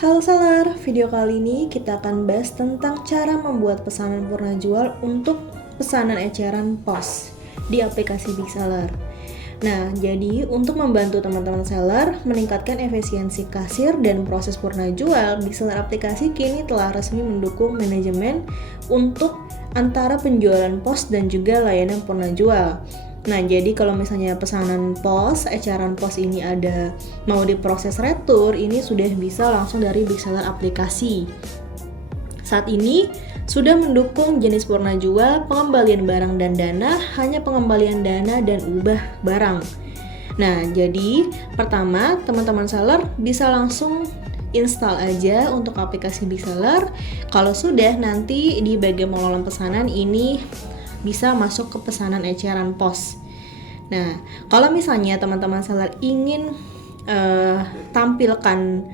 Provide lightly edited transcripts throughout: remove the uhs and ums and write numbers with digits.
Halo seller, video kali ini kita akan bahas tentang cara membuat pesanan purna jual untuk pesanan eceran pos di aplikasi Big Seller. Nah, jadi untuk membantu teman-teman seller meningkatkan efisiensi kasir dan proses purna jual, Big Seller aplikasi kini telah resmi mendukung manajemen untuk antara penjualan pos dan juga layanan purna jual. Nah, jadi kalau misalnya pesanan pos, eceran pos ini ada mau diproses retur, ini sudah bisa langsung dari Big Seller aplikasi. Saat ini sudah mendukung jenis purna jual, pengembalian barang dan dana, hanya pengembalian dana dan ubah barang. Nah, jadi pertama teman-teman seller bisa langsung install aja untuk aplikasi Big Seller. Kalau sudah, nanti di bagian pengelolaan pesanan ini bisa masuk ke pesanan eceran pos. Nah, kalau misalnya teman-teman seller ingin tampilkan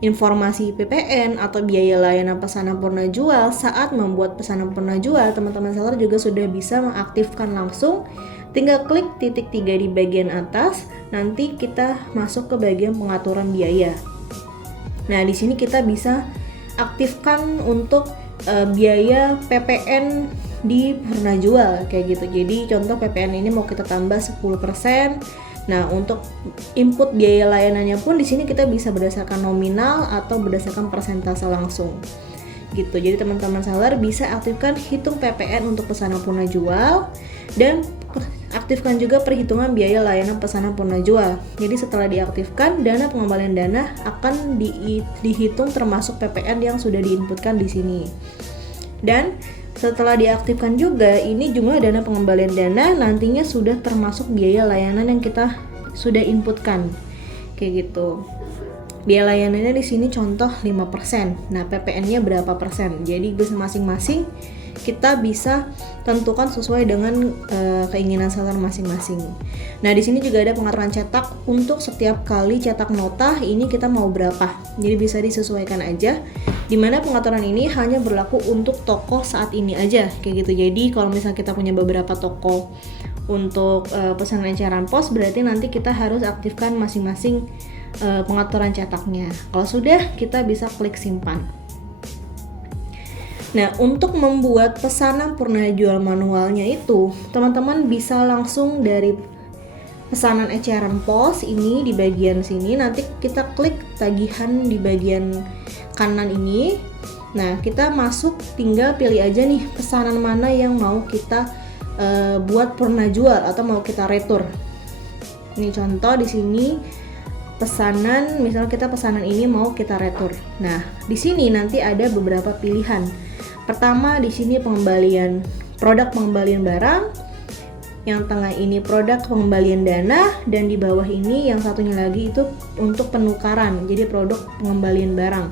informasi PPN atau biaya layanan pesanan purna jual saat membuat pesanan purna jual, teman-teman seller juga sudah bisa mengaktifkan langsung. Tinggal klik titik 3 di bagian atas, nanti kita masuk ke bagian pengaturan biaya. Nah, di sini kita bisa aktifkan untuk biaya PPN di purna jual kayak gitu. Jadi contoh PPN ini mau kita tambah 10%. Nah, untuk input biaya layanannya pun di sini kita bisa berdasarkan nominal atau berdasarkan persentase langsung. Gitu. Jadi teman-teman seller bisa aktifkan hitung PPN untuk pesanan purna jual dan aktifkan juga perhitungan biaya layanan pesanan purna jual. Jadi setelah diaktifkan, dana pengembalian dana akan dihitung termasuk PPN yang sudah diinputkan di sini. Dan setelah diaktifkan juga, ini jumlah dana pengembalian dana nantinya sudah termasuk biaya layanan yang kita sudah inputkan. Kayak gitu. Biaya layanannya di sini contoh 5%. Nah, PPN-nya berapa persen? Jadi bisa masing-masing kita bisa tentukan sesuai dengan keinginan seller masing-masing. Nah, di sini juga ada pengaturan cetak untuk setiap kali cetak nota ini kita mau berapa. Jadi bisa disesuaikan aja. Dimana pengaturan ini hanya berlaku untuk toko saat ini aja, kayak gitu. Jadi kalau misalnya kita punya beberapa toko untuk pesanan eceran pos, berarti nanti kita harus aktifkan masing-masing pengaturan cetaknya. Kalau sudah, kita bisa klik simpan. Nah, untuk membuat pesanan purna jual manualnya itu, teman-teman bisa langsung dari pesanan eceran pos ini di bagian sini, nanti kita klik tagihan di bagian kanan ini. Nah, kita masuk, tinggal pilih aja nih pesanan mana yang mau kita buat purna jual atau mau kita retur. Ini contoh di sini pesanan, misalnya kita pesanan ini mau kita retur. Nah, di sini nanti ada beberapa pilihan. Pertama di sini pengembalian produk pengembalian barang, yang tengah ini produk pengembalian dana, dan di bawah ini yang satunya lagi itu untuk penukaran. Jadi produk pengembalian barang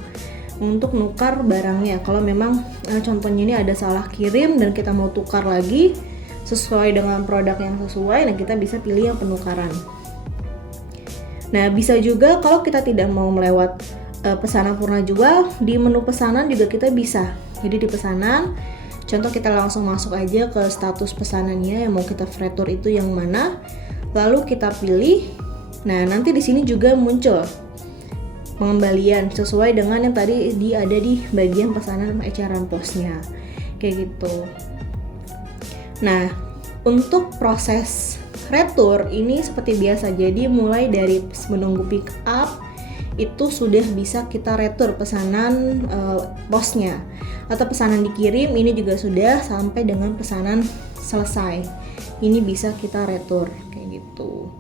untuk nukar barangnya. Kalau memang contohnya ini ada salah kirim dan kita mau tukar lagi sesuai dengan produk yang sesuai, nah kita bisa pilih yang penukaran. Nah, bisa juga kalau kita tidak mau melewat pesanan purna jual, di menu pesanan juga kita bisa. Jadi di pesanan, contoh kita langsung masuk aja ke status pesanannya yang mau kita retur itu yang mana, lalu kita pilih. Nah, nanti di sini juga muncul pengembalian sesuai dengan yang tadi ada di bagian pesanan eceran posnya, kayak gitu. Nah, untuk proses retur ini seperti biasa. Jadi mulai dari menunggu pick up itu sudah bisa kita retur pesanan posnya, atau pesanan dikirim ini juga sudah, sampai dengan pesanan selesai ini bisa kita retur kayak gitu.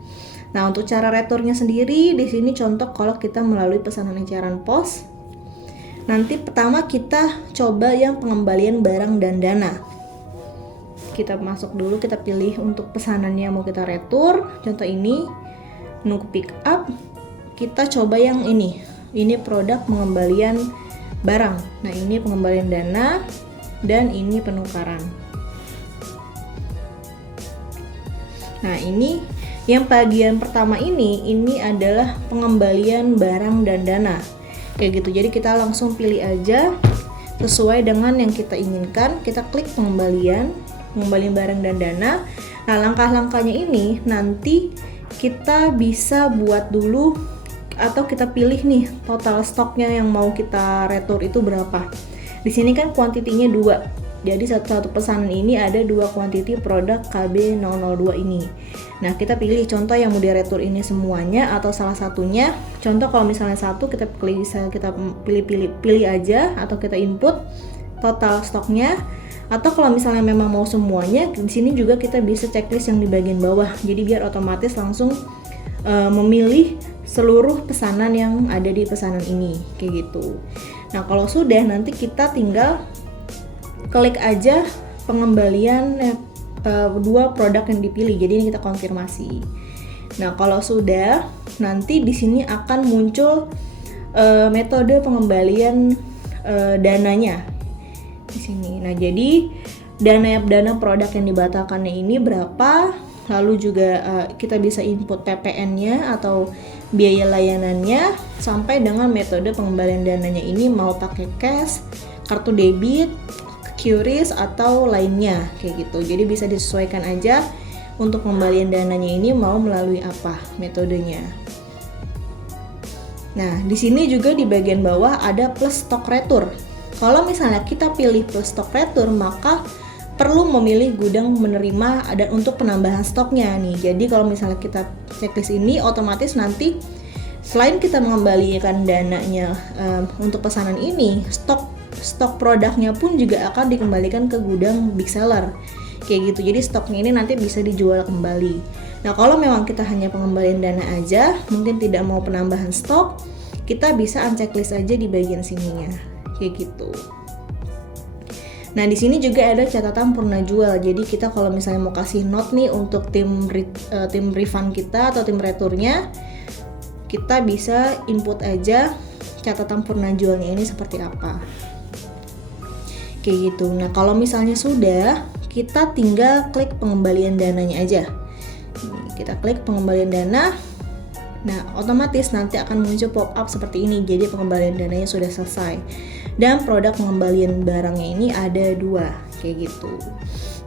Nah, untuk cara returnya sendiri di sini contoh kalau kita melalui pesanan eceran pos, nanti pertama kita coba yang pengembalian barang dan dana. Kita masuk dulu, kita pilih untuk pesanannya mau kita retur, contoh ini nunggu pick up, kita coba yang ini produk pengembalian barang. Nah, ini pengembalian dana dan ini penukaran. Nah, ini yang bagian pertama ini adalah pengembalian barang dan dana kayak gitu. Jadi kita langsung pilih aja sesuai dengan yang kita inginkan, kita klik pengembalian barang dan dana. Nah, langkah-langkahnya ini nanti kita bisa buat dulu atau kita pilih nih total stoknya yang mau kita retur itu berapa. Di sini kan kuantitinya 2. Jadi satu pesanan ini ada 2 kuantiti produk KB002 ini. Nah, kita pilih contoh yang mau diretur ini semuanya atau salah satunya. Contoh kalau misalnya satu kita pilih aja atau kita input total stoknya. Atau kalau misalnya memang mau semuanya, di sini juga kita bisa checklist yang di bagian bawah. Jadi biar otomatis langsung memilih seluruh pesanan yang ada di pesanan ini, kayak gitu. Nah, kalau sudah nanti kita tinggal klik aja pengembalian 2 produk yang dipilih. Jadi ini kita konfirmasi. Nah, kalau sudah, nanti di sini akan muncul metode pengembalian dananya di sini. Nah, jadi dana produk yang dibatalkannya ini berapa, lalu juga kita bisa input PPN-nya atau biaya layanannya, sampai dengan metode pengembalian dananya ini mau pakai cash, kartu debit, QRIS atau lainnya, kayak gitu. Jadi bisa disesuaikan aja untuk pengembalian dananya ini mau melalui apa metodenya. Nah, di sini juga di bagian bawah ada plus stock retur. Kalau misalnya kita pilih plus stock retur, maka perlu memilih gudang menerima dan untuk penambahan stoknya nih. Jadi kalau misalnya kita checklist ini, otomatis nanti selain kita mengembalikan dananya untuk pesanan ini, stok produknya pun juga akan dikembalikan ke gudang big seller, kayak gitu. Jadi stoknya ini nanti bisa dijual kembali. Nah, kalau memang kita hanya pengembalian dana aja, mungkin tidak mau penambahan stok, kita bisa unchecklist aja di bagian sininya, kayak gitu. Nah, di sini juga ada catatan purna jual. Jadi kita kalau misalnya mau kasih note nih untuk tim refund kita atau tim returnya, kita bisa input aja catatan purna jualnya ini seperti apa, kayak gitu. Nah, kalau misalnya sudah, kita tinggal klik pengembalian dananya aja. Kita klik pengembalian dana. Nah, otomatis nanti akan muncul pop-up seperti ini. Jadi pengembalian dananya sudah selesai. Dan produk pengembalian barangnya ini ada 2, kayak gitu.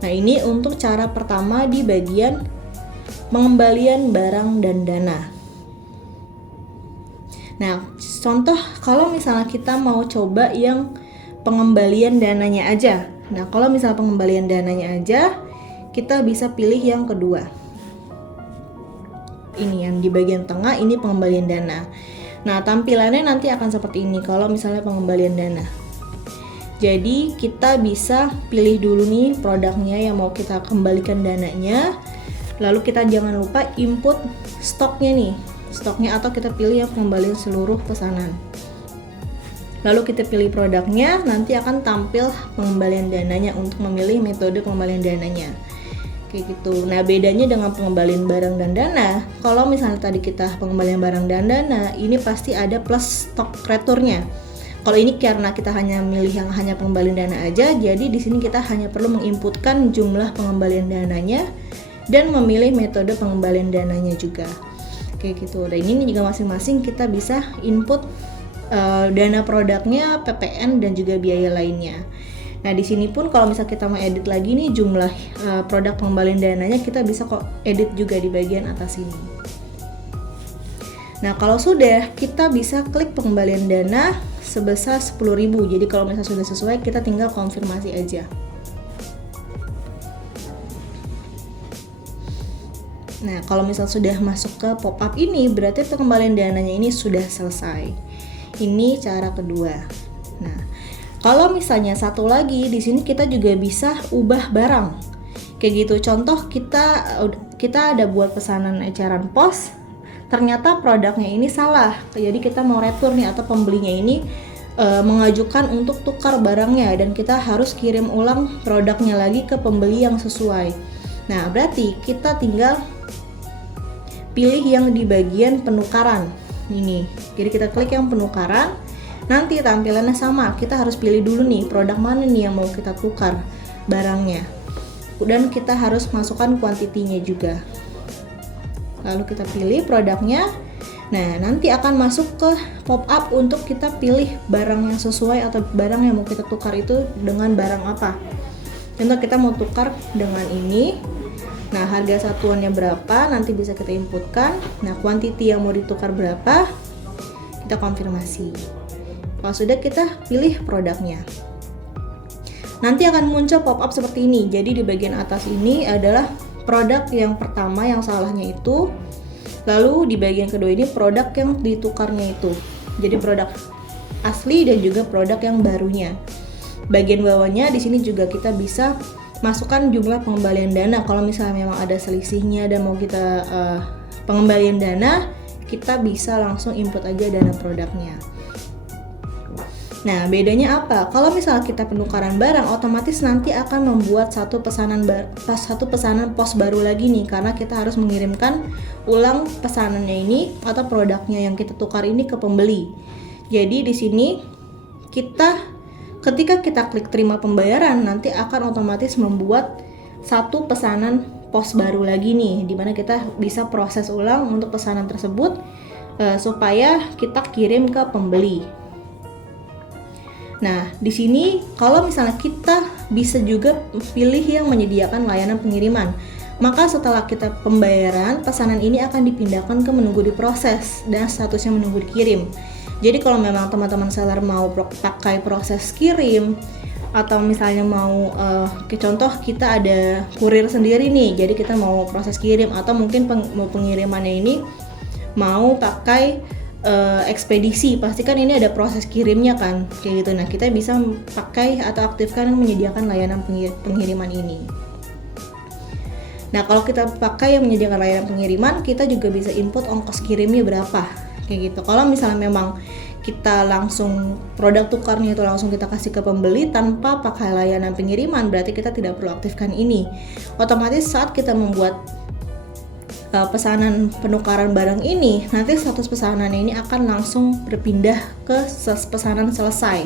Nah, ini untuk cara pertama di bagian pengembalian barang dan dana. Nah, contoh kalau misalnya kita mau coba yang pengembalian dananya aja. Nah, kalau misalnya pengembalian dananya aja, kita bisa pilih yang kedua. Ini yang di bagian tengah, ini pengembalian dana. Nah, tampilannya nanti akan seperti ini kalau misalnya pengembalian dana. Jadi kita bisa pilih dulu nih produknya yang mau kita kembalikan dananya. Lalu kita jangan lupa input stoknya nih, stoknya, atau kita pilih yang pengembalian seluruh pesanan. Lalu kita pilih produknya, nanti akan tampil pengembalian dananya untuk memilih metode pengembalian dananya. Kayak gitu. Nah, bedanya dengan pengembalian barang dan dana, kalau misalnya tadi kita pengembalian barang dan dana, ini pasti ada plus stok returnya. Kalau ini karena kita hanya milih yang hanya pengembalian dana aja, jadi di sini kita hanya perlu menginputkan jumlah pengembalian dananya dan memilih metode pengembalian dananya juga. Kayak gitu. Dan ini juga masing-masing kita bisa input dana produknya, PPN dan juga biaya lainnya. Nah, di sini pun kalau misal kita mau edit lagi nih jumlah produk pengembalian dananya, kita bisa kok edit juga di bagian atas ini. Nah, kalau sudah, kita bisa klik pengembalian dana sebesar 10.000. Jadi kalau misal sudah sesuai, kita tinggal konfirmasi aja. Nah, kalau misal sudah masuk ke pop-up ini, berarti pengembalian dananya ini sudah selesai. Ini cara kedua. Nah, kalau misalnya satu lagi, di sini kita juga bisa ubah barang. Kayak gitu. Contoh kita ada buat pesanan eceran pos, ternyata produknya ini salah. Jadi kita mau retur nih, atau pembelinya ini mengajukan untuk tukar barangnya, dan kita harus kirim ulang produknya lagi ke pembeli yang sesuai. Nah, berarti kita tinggal pilih yang di bagian penukaran ini. Jadi kita klik yang penukaran. Nanti tampilannya sama, kita harus pilih dulu nih produk mana nih yang mau kita tukar barangnya, dan kita harus masukkan kuantitinya juga. Lalu kita pilih produknya. Nah, nanti akan masuk ke pop-up untuk kita pilih barang yang sesuai atau barang yang mau kita tukar itu dengan barang apa. Contoh kita mau tukar dengan ini. Nah, harga satuannya berapa nanti bisa kita inputkan. Nah, kuantiti yang mau ditukar berapa, kita konfirmasi. Kalau sudah, kita pilih produknya. Nanti akan muncul pop-up seperti ini. Jadi di bagian atas ini adalah produk yang pertama yang salahnya itu. Lalu di bagian kedua ini produk yang ditukarnya itu. Jadi produk asli dan juga produk yang barunya. Bagian bawahnya di sini juga kita bisa masukkan jumlah pengembalian dana. Kalau misalnya memang ada selisihnya dan mau kita pengembalian dana, kita bisa langsung input aja dana produknya. Nah, bedanya apa? Kalau misalnya kita penukaran barang, otomatis nanti akan membuat satu pesanan pos baru lagi nih, karena kita harus mengirimkan ulang pesanannya ini atau produknya yang kita tukar ini ke pembeli. Jadi di sini ketika kita klik terima pembayaran, nanti akan otomatis membuat satu pesanan pos baru lagi nih, dimana kita bisa proses ulang untuk pesanan tersebut supaya kita kirim ke pembeli. Nah, di sini kalau misalnya kita bisa juga pilih yang menyediakan layanan pengiriman, maka setelah kita pembayaran, pesanan ini akan dipindahkan ke menunggu diproses dan statusnya menunggu dikirim. Jadi kalau memang teman-teman seller mau pakai proses kirim, atau misalnya mau contoh kita ada kurir sendiri nih, jadi kita mau proses kirim, atau mungkin mau pengirimannya ini mau pakai ekspedisi, pastikan ini ada proses kirimnya kan, kayak gitu. Nah, kita bisa pakai atau aktifkan yang menyediakan layanan pengiriman ini. Nah, kalau kita pakai yang menyediakan layanan pengiriman, kita juga bisa input ongkos kirimnya berapa, kayak gitu. Kalau misalnya memang kita langsung produk tukarnya itu langsung kita kasih ke pembeli tanpa pakai layanan pengiriman, berarti kita tidak perlu aktifkan ini. Otomatis saat kita membuat pesanan penukaran barang ini, nanti status pesanan ini akan langsung berpindah ke pesanan selesai,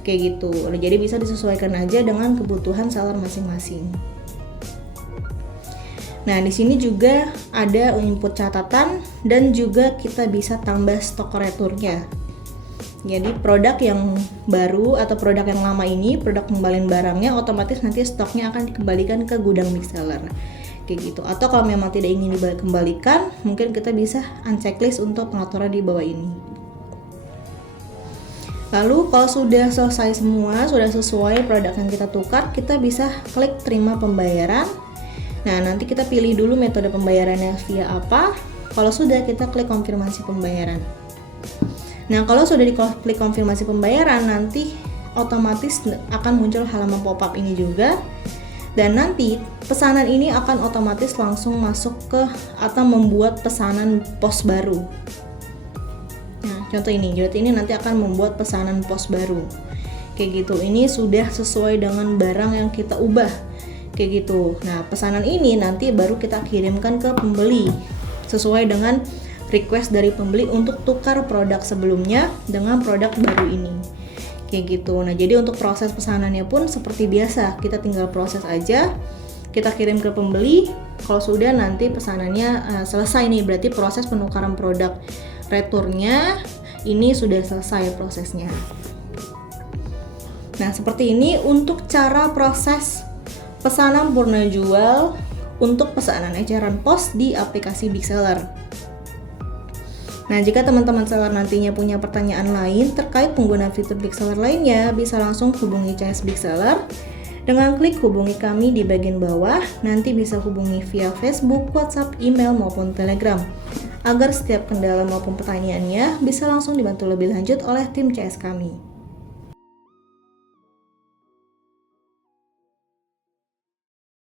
kayak gitu. Jadi bisa disesuaikan aja dengan kebutuhan seller masing-masing. Nah, di sini juga ada input catatan dan juga kita bisa tambah stok returnya. Jadi produk yang baru atau produk yang lama ini, produk pengembalian barangnya, otomatis nanti stoknya akan dikembalikan ke gudang big seller, kayak gitu. Atau kalau memang tidak ingin dikembalikan, mungkin kita bisa unchecklist untuk pengaturan di bawah ini. Lalu kalau sudah selesai semua, sudah sesuai produk yang kita tukar, kita bisa klik terima pembayaran. Nah, nanti kita pilih dulu metode pembayarannya via apa. Kalau sudah, kita klik konfirmasi pembayaran. Nah, kalau sudah diklik konfirmasi pembayaran, nanti otomatis akan muncul halaman pop-up ini juga. Dan nanti pesanan ini akan otomatis langsung masuk ke atau membuat pesanan pos baru. Nah, contoh ini nanti akan membuat pesanan pos baru. Kayak gitu, ini sudah sesuai dengan barang yang kita ubah. Kayak gitu. Nah, pesanan ini nanti baru kita kirimkan ke pembeli sesuai dengan request dari pembeli untuk tukar produk sebelumnya dengan produk baru ini. Kayak gitu. Nah, jadi untuk proses pesanannya pun seperti biasa, kita tinggal proses aja, kita kirim ke pembeli. Kalau sudah, nanti pesanannya selesai nih, berarti proses penukaran produk returnnya ini sudah selesai prosesnya. Nah, seperti ini untuk cara proses pesanan purna jual untuk pesanan eceran pos di aplikasi Big Seller. Nah, jika teman-teman seller nantinya punya pertanyaan lain terkait penggunaan fitur Big Seller lainnya, bisa langsung hubungi CS Big Seller dengan klik hubungi kami di bagian bawah. Nanti bisa hubungi via Facebook, WhatsApp, email, maupun Telegram. Agar setiap kendala maupun pertanyaannya bisa langsung dibantu lebih lanjut oleh tim CS kami.